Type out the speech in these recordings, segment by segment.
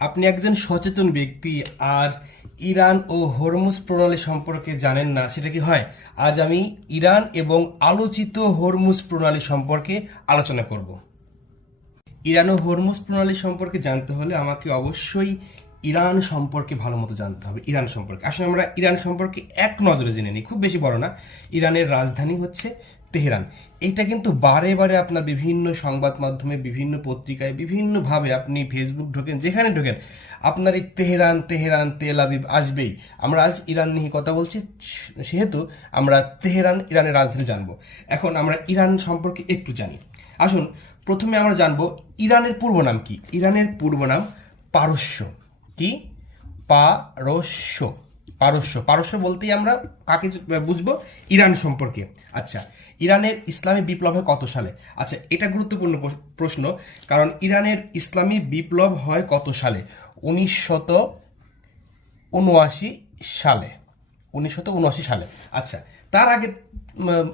আপনি একজন সচেতন ব্যক্তি আর ইরান ও হরমুজ প্রণালী সম্পর্কে জানেন না, সেটা কি হয়? আজ আমি ইরান এবং আলোচিত হরমুজ প্রণালী সম্পর্কে আলোচনা করব। ইরান ও হরমুজ প্রণালী সম্পর্কে জানতে হলে আমাকে অবশ্যই ইরান সম্পর্কে ভালো মতো জানতে হবে। ইরান সম্পর্কে আসলে আমরা ইরান সম্পর্কে এক নজরে জেনে নিই, খুব বেশি বড় না। ইরানের রাজধানী হচ্ছে তেহরান। এইটা কিন্তু বারে বারে আপনার বিভিন্ন সংবাদ মাধ্যমে, বিভিন্ন পত্রিকায়, বিভিন্নভাবে আপনি ফেসবুক ঢোকেন, যেখানে ঢোকেন আপনার এই তেহরান তেহরান তেল আবিব আসবেই। আমরা আজ ইরান নিয়ে কথা বলছি, সেহেতু আমরা তেহরান, ইরানের রাজধানী জানবো। এখন আমরা ইরান সম্পর্কে একটু জানি। আসুন, প্রথমে আমরা জানবো ইরানের পূর্ব নাম কি। ইরানের পূর্ব নাম পারস্য। কি? পারস্য। পারস্য পারস্য বলতেই আমরা কাকে বুঝবো? ইরান সম্পর্কে। আচ্ছা, ইরানের ইসলামী বিপ্লব হয় কত সালে? আচ্ছা, এটা গুরুত্বপূর্ণ প্রশ্ন, কারণ ইরানের ইসলামী বিপ্লব হয় কত সালে? 1979 সালে। 1979 সালে। আচ্ছা, তার আগে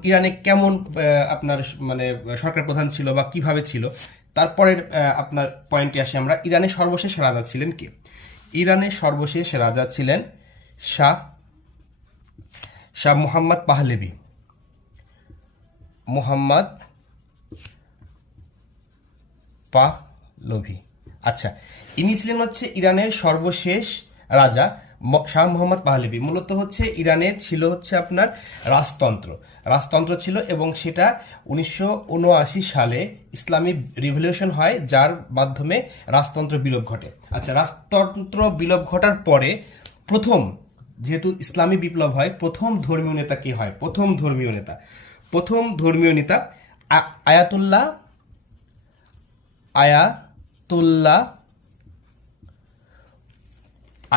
ইরানে কেমন আপনার মানে সরকার প্রধান ছিল বা কিভাবে ছিল? তারপরের আপনার পয়েন্টে আসি আমরা। ইরানের সর্বশেষ রাজা ছিলেন কে? ইরানের সর্বশেষ রাজা ছিলেন শাহ শাহ মুহাম্মদ পাহলেভি। মুহাম্মদ পাহলভি। আচ্ছা, ইনি ছিলেন হচ্ছে ইরানের সর্বশেষ রাজা শাহ মুহাম্মদ পাহলেভি। মূলত হচ্ছে ইরানের ছিল হচ্ছে আপনার রাজতন্ত্র। রাজতন্ত্র ছিল এবং সেটা 1979 সালে ইসলামিক রিভলিউশন হয়, যার মাধ্যমে রাজতন্ত্র বিলোপ ঘটে। আচ্ছা, রাজতন্ত্র বিলোপ ঘটার পরে প্রথম, যেহেতু ইসলামী বিপ্লব হয়, প্রথম ধর্মীয় নেতা কে হয়? প্রথম ধর্মীয় নেতা Ayatollah Ayatollah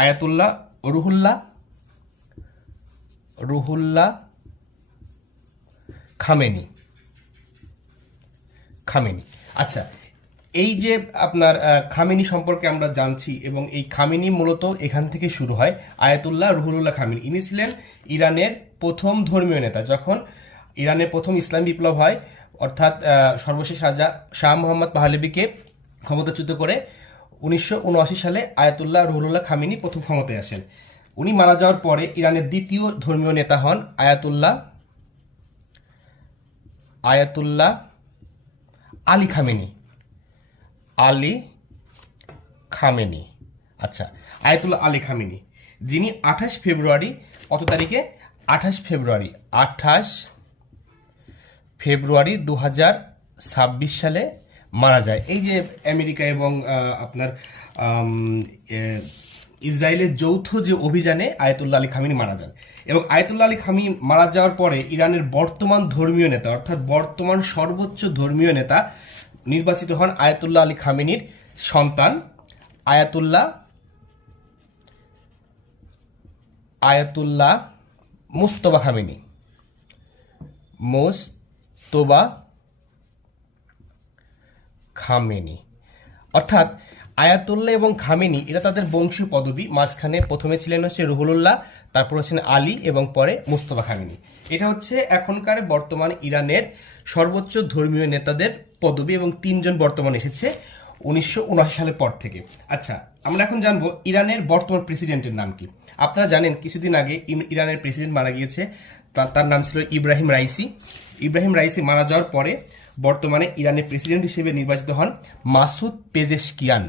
Ayatollah Ruhullah Khamenei. আচ্ছা, এই যে আপনার খামেনি সম্পর্কে আমরা জানছি, এবং এই খামেনি মূলত এখান থেকে শুরু হয়। আয়াতুল্লাহ রুহুল্লাহ খামেনি, ইনি ছিলেন ইরানের প্রথম ধর্মীয় নেতা। যখন ইরানের প্রথম ইসলামী বিপ্লব হয়, অর্থাৎ সর্বশেষ রাজা শাহ মুহাম্মদ পাহলেভিকে ক্ষমতাচ্যুত করে 1979 সালে আয়াতুল্লাহ রুহুল্লাহ খামেনি প্রথম ক্ষমতায় আসেন। উনি মারা যাওয়ার পরে ইরানের দ্বিতীয় ধর্মীয় নেতা হন আয়াতুল্লাহ আলী খামেনি। আচ্ছা, আয়াতুল্লাহ আলী খামেনি, যিনি 28 ফেব্রুয়ারি, কত তারিখে? 28 ফেব্রুয়ারি 2026 সালে মারা যায়। এই যে আমেরিকা এবং আপনার ইসরায়েলের যৌথ যে অভিযানে আয়াতুল্লাহ আলী খামেনি মারা যান। এবং আয়াতুল্লাহ আলী খামেনি মারা যাওয়ার পরে ইরানের বর্তমান ধর্মীয় নেতা, অর্থাৎ বর্তমান সর্বোচ্চ ধর্মীয় নেতা নির্বাচিত হন আয়াতুল্লাহ আলী খামেনির সন্তান আয়াতুল্লাহ মুস্তফা খামেনি। অর্থাৎ আয়াতুল্লাহ এবং খামেনি এরা তাদের বংশীয় পদবী। মাঝখানে প্রথমে ছিলেন হচ্ছে রুহুল্লাহ, তারপর হচ্ছেন আলী, এবং পরে মুস্তফা খামেনি। এটা হচ্ছে এখনকার বর্তমান ইরানের সর্বোচ্চ ধর্মীয় নেতাদের পদবী, এবং 3 জন বর্তমানে এসেছে 1979 সালের পর থেকে। আচ্ছা, আমরা এখন জানবো ইরানের বর্তমান প্রেসিডেন্টের নাম কি। আপনারা জানেন কিছুদিন আগে ইরানের প্রেসিডেন্ট মারা গিয়েছে, তার নাম ছিল ইব্রাহিম রাইসি। মারা যাওয়ার পরে বর্তমানে ইরানের প্রেসিডেন্ট হিসেবে নির্বাচিত হন মাসুদ পেজেশকিয়ান।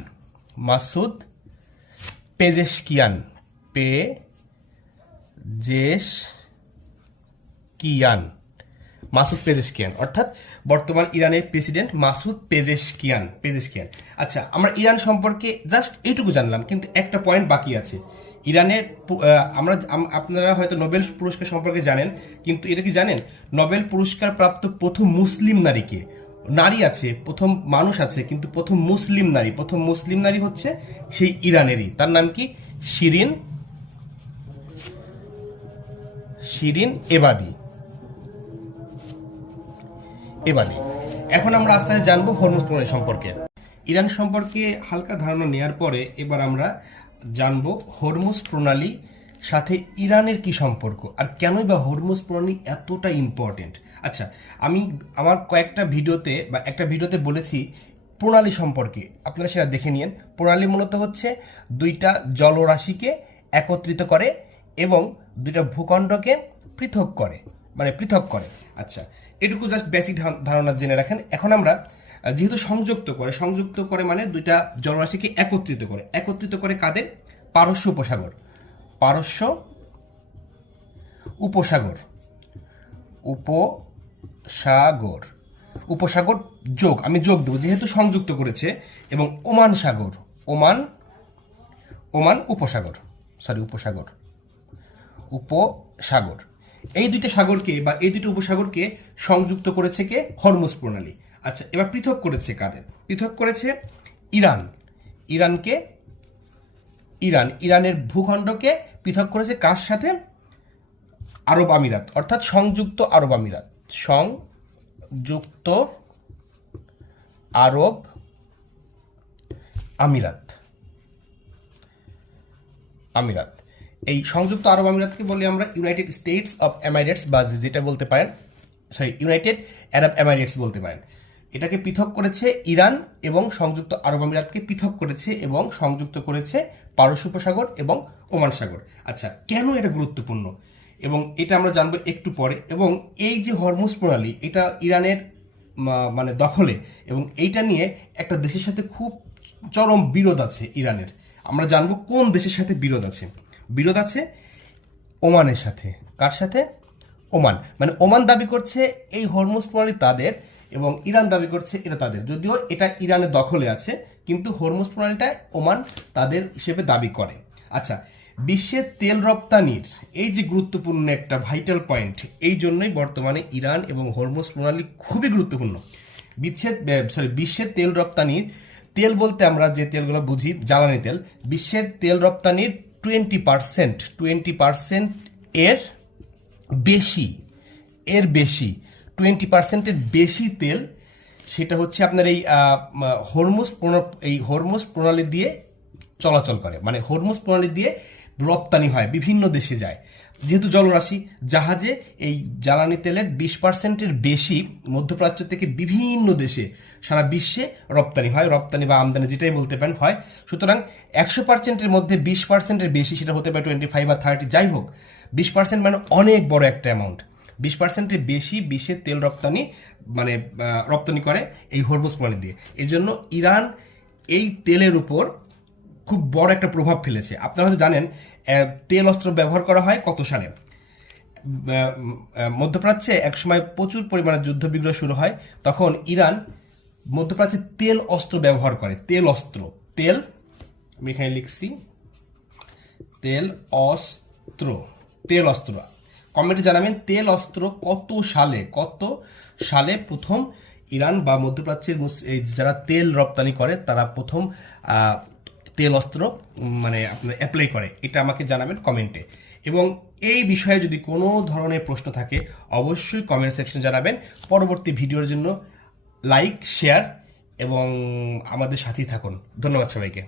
অর্থাৎ বর্তমান ইরানের প্রেসিডেন্ট মাসুদ পেজেশকিয়ান। আচ্ছা, আমরা ইরান সম্পর্কে জাস্ট এইটুকু জানলাম, কিন্তু একটা পয়েন্ট বাকি আছে। ইরানের আপনারা হয়তো নোবেল পুরস্কার সম্পর্কে জানেন, কিন্তু এটা কি জানেন নোবেল পুরস্কার প্রাপ্ত প্রথম মুসলিম নারীকে? নারী আছে, প্রথম মানুষ আছে, কিন্তু প্রথম মুসলিম নারী হচ্ছে সেই ইরানেরই। তার নাম কি? শিরিন এবাদি। এখন আমরা আস্তে আস্তে জানবো হরমুজ প্রণালী সম্পর্কে। ইরান সম্পর্কে হালকা ধারণা নেওয়ার পরে এবার আমরা জানবো হরমুজ প্রণালী সাথে ইরানের কি সম্পর্ক, আর কেনই বা হরমুজ প্রণালী এতটা ইম্পর্টেন্ট। আচ্ছা, আমি আমার একটা ভিডিওতে বলেছি প্রণালী সম্পর্কে আপনারা সেটা দেখে নিন। প্রণালী মূলত হচ্ছে দুইটা জলরাশিকে একত্রিত করে এবং দুইটা ভূখণ্ডকে পৃথক করে, মানে পৃথক করে। আচ্ছা, এটুকু জাস্ট বেসিক ধারণা জেনে রাখেন। এখন আমরা যেহেতু সংযুক্ত করে মানে দুইটা জলরাশিকে একত্রিত করে কাদের? পারস্য উপসাগর, পারস্য উপসাগর, উপসাগর যোগ, আমি যোগ দেবো যেহেতু সংযুক্ত করেছে, এবং ওমান সাগর, ওমান উপসাগর, উপসাগর। এই দুইটা সাগরকে বা এই দুইটা উপসাগরকে সংযুক্ত করেছে কে? হরমুজ প্রণালী। আচ্ছা, এবার পৃথক করেছে কাদের? পৃথক করেছে ইরানের ভূখণ্ডকে পৃথক করেছে কার সাথে? আরব আমিরাত, অর্থাৎ সংযুক্ত আরব আমিরাত, সংযুক্ত আরব আমিরাত। এই সংযুক্ত আরব আমিরাতকে বলি আমরা ইউনাইটেড স্টেটস অফ এমিরেটস, বা যেটা বলতে পারেন ইউনাইটেড আরব এমিরেটস বলতে পারেন। এটাকে পৃথক করেছে ইরান এবং সংযুক্ত আরব আমিরাতকে পৃথক করেছে এবং সংযুক্ত করেছে পারস্য উপসাগর এবং ওমান সাগর। আচ্ছা, কেন এটা গুরুত্বপূর্ণ এবং এটা আমরা জানবো একটু পরে। এবং এই যে হরমুজ প্রণালী, এটা ইরানের মানে দখলে, এবং এইটা নিয়ে একটা দেশের সাথে খুব চরম বিরোধ আছে ইরানের। আমরা জানবো কোন দেশের সাথে বিরোধ আছে। ওমানের সাথে। কার সাথে? ওমান। মানে ওমান দাবি করছে এই হরমুজ প্রণালী তাদের, এবং ইরান দাবি করছে এটা তাদের। যদিও এটা ইরানের দখলে আছে, কিন্তু হরমুজ প্রণালীটা ওমান তাদের হিসেবে দাবি করে। আচ্ছা, বিশ্বের তেল রপ্তানির এই যে গুরুত্বপূর্ণ একটা ভাইটাল পয়েন্ট, এই জন্যই বর্তমানে ইরান এবং হরমুজ প্রণালী খুবই গুরুত্বপূর্ণ। বিশ্বের তেল রপ্তানির, তেল বলতে আমরা যে তেলগুলো বুঝি জ্বালানি তেল, বিশ্বের তেল রপ্তানির 20% এর বেশি 20%-এর বেশি তেল সেটা হচ্ছে আপনার এই হরমুজ প্রণালী দিয়ে চলাচল করে। মানে হরমুজ প্রণালী দিয়ে রপ্তানি হয়, বিভিন্ন দেশে যায়। যেহেতু জলরাশি, জাহাজে এই জ্বালানি তেলের 20%-এর বেশি মধ্যপ্রাচ্য থেকে বিভিন্ন দেশে সারা বিশ্বে রপ্তানি হয়, রপ্তানি বা আমদানি যেটাই বলতে পারেন হয়। সুতরাং 100%-এর মধ্যে 20%-এর বেশি, সেটা হতে পারে 25 বা 30, যাই হোক 20% মানে অনেক বড় একটা অ্যামাউন্ট। 20%-এর বেশি বিশ্বের তেল রপ্তানি করে এই হরমুজ প্রণালী দিয়ে। এই জন্য ইরান এই তেলের উপর খুব বড় একটা প্রভাব ফেলেছে। আপনারা হয়তো জানেন তেল অস্ত্র ব্যবহার করা হয় কত সালে? মধ্যপ্রাচ্যে একসময় প্রচুর পরিমাণে যুদ্ধ বিগ্রহ শুরু হয়, তখন ইরান মধ্যপ্রাচ্যে তেল অস্ত্র ব্যবহার করে। আমি এখানে লিখছি তেল অস্ত্র। কমেন্টে জানাবেন তেল অস্ত্র কত সালে প্রথম ইরান বা মধ্যপ্রাচ্যের যারা তেল রপ্তানি করে তারা প্রথম তেল অস্ত্র মানে আপনার অ্যাপ্লাই করে, এটা আমাকে জানাবেন কমেন্টে। এবং এই বিষয়ে যদি কোনো ধরনের প্রশ্ন থাকে অবশ্যই কমেন্ট সেকশনে জানাবেন। পরবর্তী ভিডিওর জন্য লাইক, শেয়ার এবং আমাদের সাথেই থাকুন। ধন্যবাদ সবাইকে।